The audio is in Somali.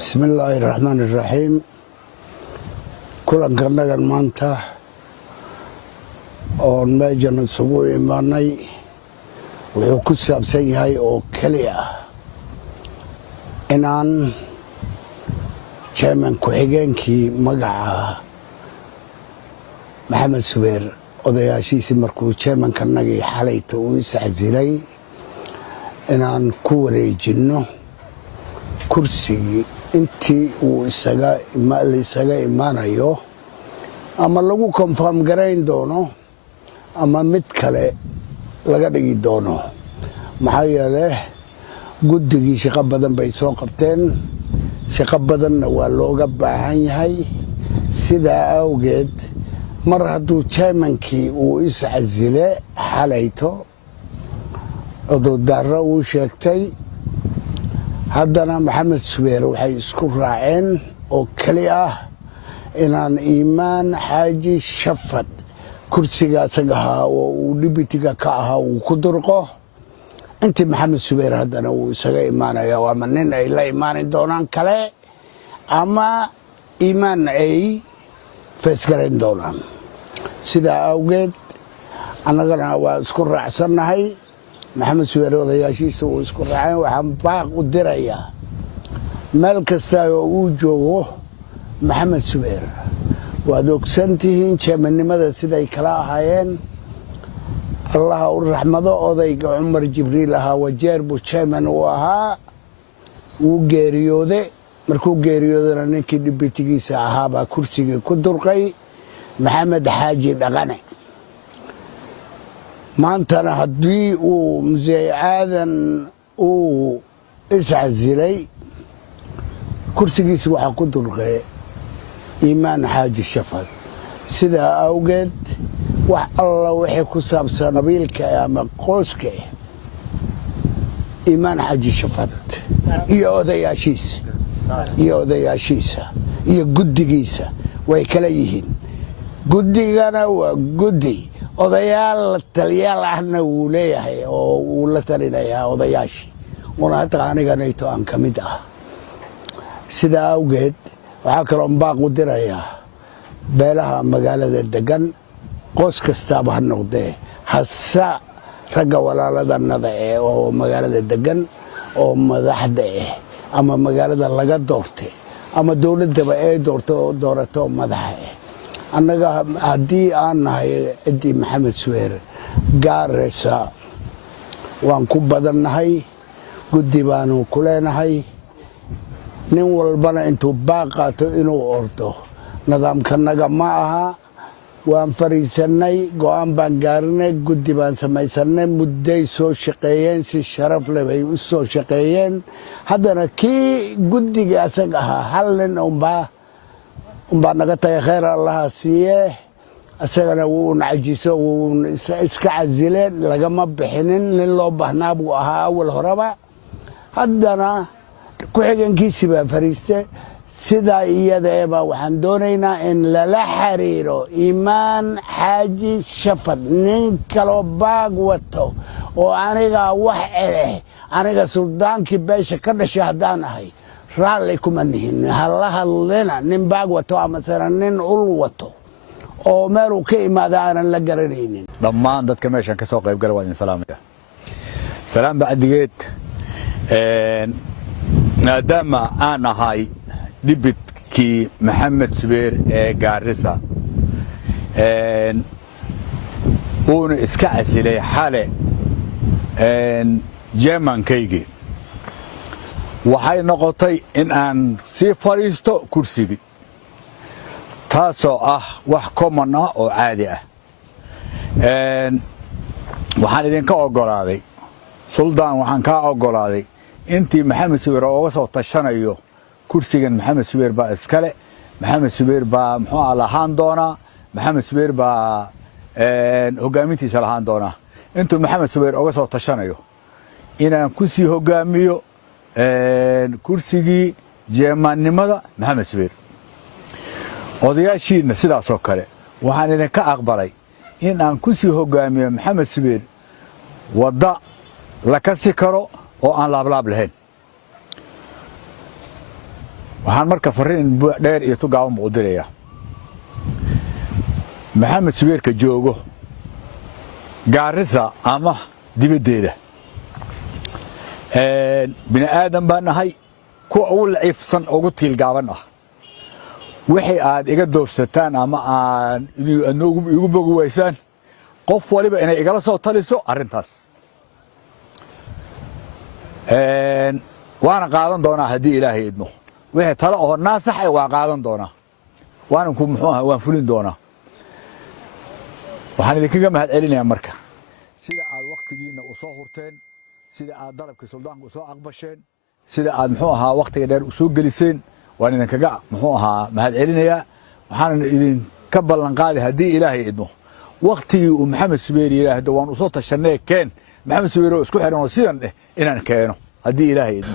بسم الله الرحمن الرحيم كلن كنغان مانتا oon meejan isugu imaanay wuxuu ku saabsan yahay oo kaliya inaan chairman ku-xigeenkii magaca maxamed subeer odayaashiisii markuu chairman-kanagii xalayta uu iscasiray inaan ku wareejinno kursigii intii uu isaga imaanayo ama lagu confirm garayn doono ama mid kale laga dhigi doono maxaa yeelay guddigii shaqo badan bay soo qabteen shaqo badanna waa looga baahan yahay sidaa awgeed mar hadduu chairmankii uu iscasile xalayto cudurdaaro uu sheegtay haddana maxamed subeer waxay isku raaceen oo kali ah inaan iimaan xaaji shafad kursiga asaga ahaa oo uu dibitiga ka ahaa uu ku durqo intii maxamed subeer haddana uu isaga imaanaya ama nin ay la imaani doonaan kale ama iimaan ay feesgarayn doonaan sidaa awgeed annagana waa isku raacsannahay maxamed subeer odayaashiisa uu isku raaceen waxaan baaq u dirayaa meel kasta oo uu joogo maxamed subeer waad ogsantihiin chairmannimada siday kala ahaayeen allaha u raxmado odayga cumar jibriil ahaa wajeer buu chairman uu ahaa wuu geeriyoode markuu geeriyoodana ninkii dhibitigiisa ahaabaa kursigii ku durqay maxamed xaaji dhaqane maantana haddii uu musee aadan uu iscasilay kursigiisa waxaa ku durqay iimaan xaaji shafad sidaa awgeed wax alla wixii ku saabsan qabiilka ama qoyska iimaan xaaji shafad iyo odayaashiisa iyo guddigiisa way kala yihiin guddigana waa guddi odayaal taliyaal ahna wuu leeyahay oo uu la talinayaa odayaashii una hataa aniganayto aan ka mid ah sidaa awgeed waxaa kaloon baaq u dirayaa beelaha magaalada degan qoys kastaaba ha noqdee hasa ragga walaaladannada oo magaalada degan oo madaxda ama magaalada laga doortay ama dowladdaba ay doorato madaxa annaga haddii aan nahay ciddii maxamed subeer gaaraysa waan ku badannahay guddi baanu ku leenahay nin walbana intuu baaq qaato inuu ordo nidaamkanaga ma aha waan fariisannay go'aan baan gaarinay guddi baan samaysannay mudday soo shaqeeyeen si sharaf leh bay u soo shaqeeyeen haddana kii guddiga asaga ahaa hal nin unbaa naga tagay khayr allaha siiye isagana wuu nacajiso wuu iska casile lagama bixinin nin loo baahnaa buu ahaa awal horeba haddana ku-xigeenkiisii baa fariiste sidaa iyadeeba waxaan doonaynaa in lala xiriiro iimaan xaaji shafad nin kaloo baag wato oo anigaa wax celeh aniga suldaankii beesha ka dhashay haddaan ahay raalli kuma nihin hala hadlina nin baag wato amasena nin ul wato oo meeluu ka imaada aanan la garanaynin dhammaan dadka meeshan ka soo qayb gala waa idin salaamaya salaam bacdigeed maadaama aan ahay dhibidkii maxamed subeer ee gaarisa uuna iska casilay xale jeemankaygii waxay noqotay in aan sii fadhiisto kursigii taasoo ah wax common ah oo caadi ah waxaan idinka oggolaaday suldaan waxaan kaa oggolaaday intii maxamed subeer ooga soo tashanayo kursigan maxamed subeer baa iskale maxamed subeer baa muxuu lahaan doonaa maxamed subeer baa hogaamintiisa lahaan doonaa intuu maxamed subeer ooga soo tashanayo inaan ku sii hogaamiyo kursigii jeemannimada maxamed subeer odayaashiinna sidaasoo kale waxaan idinka aqbalay in aan ku sii hogaamiyo maxamed subeer wadda la kasi karo oo aan laablaab lahayn waxaan marka fariin dheer iyo tugaaban u diraya maxamed subeerka joogo Gaarisa ama dibadeeda bini aadan baan nahay ku ugu laciifsan ugu tiilgaaban ah wixii aad iga doorsataan ama aan igu bogi waysaan qof waliba inay igala soo taliso arintaas waana qaadan doonaa haddii ilaahay idmo wixii talo oo naasax ah waa qaadan doonaa waana ku muxuu ahaa waan fulin doonaa waxaan idinkaga mahad celinayaa marka sida aad waqtigiina u soo hurteen sida aad dalabka suldaanka u soo aqbasheen sida aad muxuu ahaa waqtiga dheer u soo geliseen waan idinkaga muxuu ahaa mahad celinayaa waxaan idinka ballan qaaday haddii ilaahay idmo waqtigii uu maxamed subeer yiraahdo waan u soo tashanay keen maxamed subeer oo isku xiran oo sidan inaan keeno haddii ilaahay idmo